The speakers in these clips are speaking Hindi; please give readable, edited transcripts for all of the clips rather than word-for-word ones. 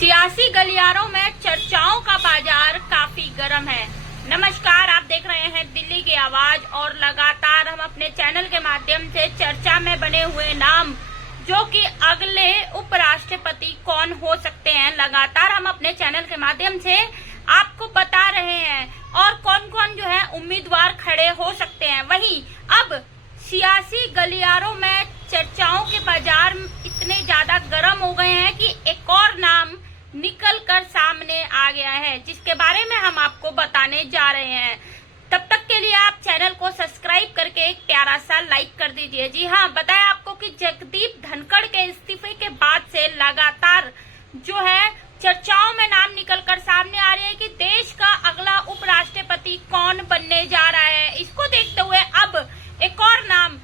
सियासी गलियारों में चर्चाओं का बाजार काफी गर्म है। नमस्कार, आप देख रहे हैं दिल्ली की आवाज और लगातार हम अपने चैनल के माध्यम से चर्चा में बने हुए नाम जो कि अगले उपराष्ट्रपति कौन हो सकते हैं, लगातार हम अपने चैनल के माध्यम से आपको बता रहे हैं और कौन कौन जो है उम्मीदवार खड़े हो सकते हैं। वहीं अब सियासी गलियारों में चर्चाओं के बाजार इतने ज्यादा गर्म हो गए हैं कि एक और नाम निकल कर सामने आ गया है, जिसके बारे में हम आपको बताने जा रहे हैं। तब तक के लिए आप चैनल को सब्सक्राइब करके एक प्यारा सा लाइक कर दीजिए। जी हाँ, बताया आपको कि जगदीप धनखड़ के इस्तीफे के बाद से लगातार जो है चर्चाओं में नाम निकल कर सामने आ रहे हैं कि देश का अगला उपराष्ट्रपति कौन बनने जा रहा है। इसको देखते हुए अब एक और नाम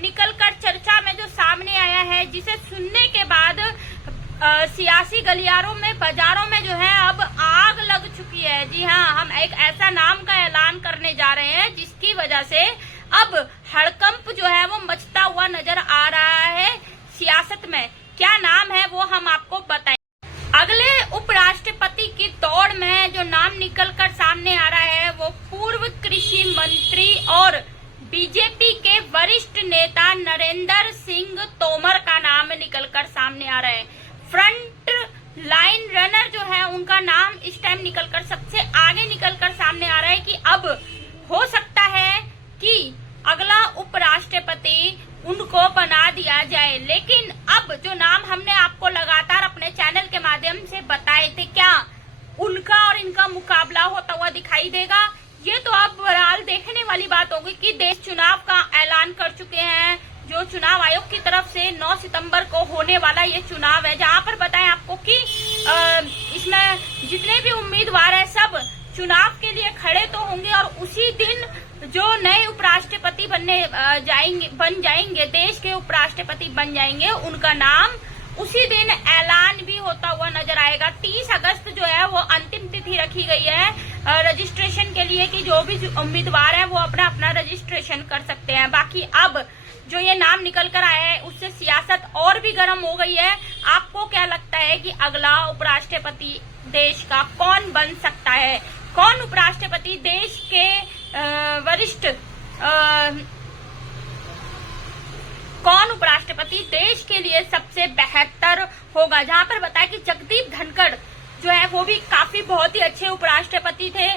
निकलकर चर्चा में जो सामने आया है, जिसे सुनने के बाद सियासी गलियारों में, बाजारों में जो है अब आग लग चुकी है। जी हाँ, हम एक ऐसा नाम का ऐलान करने जा रहे हैं जिसकी वजह से अब हड़कंप जो है वो मचता हुआ नजर आ रहा है सियासत में। क्या नाम है वो हम आपको बताएं। अगले उपराष्ट्रपति की दौड़ में जो नाम निकलकर सामने आ रहा है वो पूर्व कृषि मंत्री और बीजेपी के वरिष्ठ नेता नरेंद्र सिंह तोमर का नाम निकलकर सामने आ रहा है। फ्रंट लाइन रनर जो है उनका नाम इस टाइम निकलकर सबसे आगे निकलकर सामने आ रहा है कि अब हो सकता है कि अगला उपराष्ट्रपति उनको बना दिया जाए। लेकिन अब जो नाम हमने आपको लगातार अपने चैनल के माध्यम से बताए थे, क्या उनका और इनका मुकाबला होता हुआ दिखाई देगा? ये तो अब बहरहाल देखने वाली बात होगी कि देश चुनाव का ऐलान कर चुके हैं। जो चुनाव आयोग की तरफ से 9 सितंबर को होने वाला ये चुनाव है, जहां पर बताएं आपको कि इसमें जितने भी उम्मीदवार हैं सब चुनाव के लिए खड़े तो होंगे और उसी दिन जो नए उपराष्ट्रपति बन जाएंगे, देश के उपराष्ट्रपति बन जाएंगे, उनका नाम उसी दिन ऐलान भी होता हुआ नजर आएगा। 30 अगस्त जो है वो अंतिम तिथि रखी गई है रजिस्ट्रेशन के लिए कि जो भी उम्मीदवार है वो अपना रजिस्ट्रेशन कर सकते हैं। बाकी अब जो ये नाम निकल कर आया है उससे सियासत और भी गर्म हो गई है। आपको क्या लगता है कि अगला उपराष्ट्रपति देश का कौन बन सकता है? कौन उपराष्ट्रपति देश के वरिष्ठ कौन उपराष्ट्रपति देश के लिए सबसे बेहतर होगा? जहां पर बताया कि जगदीप धनखड़ जो है वो भी काफी बहुत ही अच्छे उपराष्ट्रपति थे।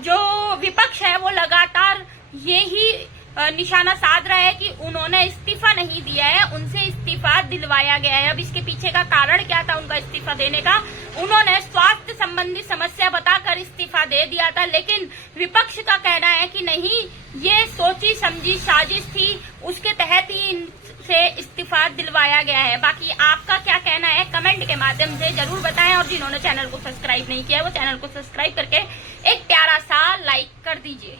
जो विपक्ष है वो लगातार यही निशाना साध रहा है कि उन्होंने इस्तीफा नहीं दिया है, उनसे इस्तीफा दिलवाया गया है। अब इसके पीछे का कारण क्या था उनका इस्तीफा देने का? उन्होंने स्वास्थ्य संबंधी समस्या बताकर इस्तीफा दे दिया था, लेकिन विपक्ष का कहना है कि नहीं, ये सोची समझी साजिश थी, उसके तहत ही इनसे इस्तीफा दिलवाया गया है। बाकी आपका क्या कहना है कमेंट के माध्यम से जरूर बताएं और जिन्होंने चैनल को सब्सक्राइब नहीं किया वो चैनल को सब्सक्राइब करके एक प्यारा सा लाइक कर दीजिए।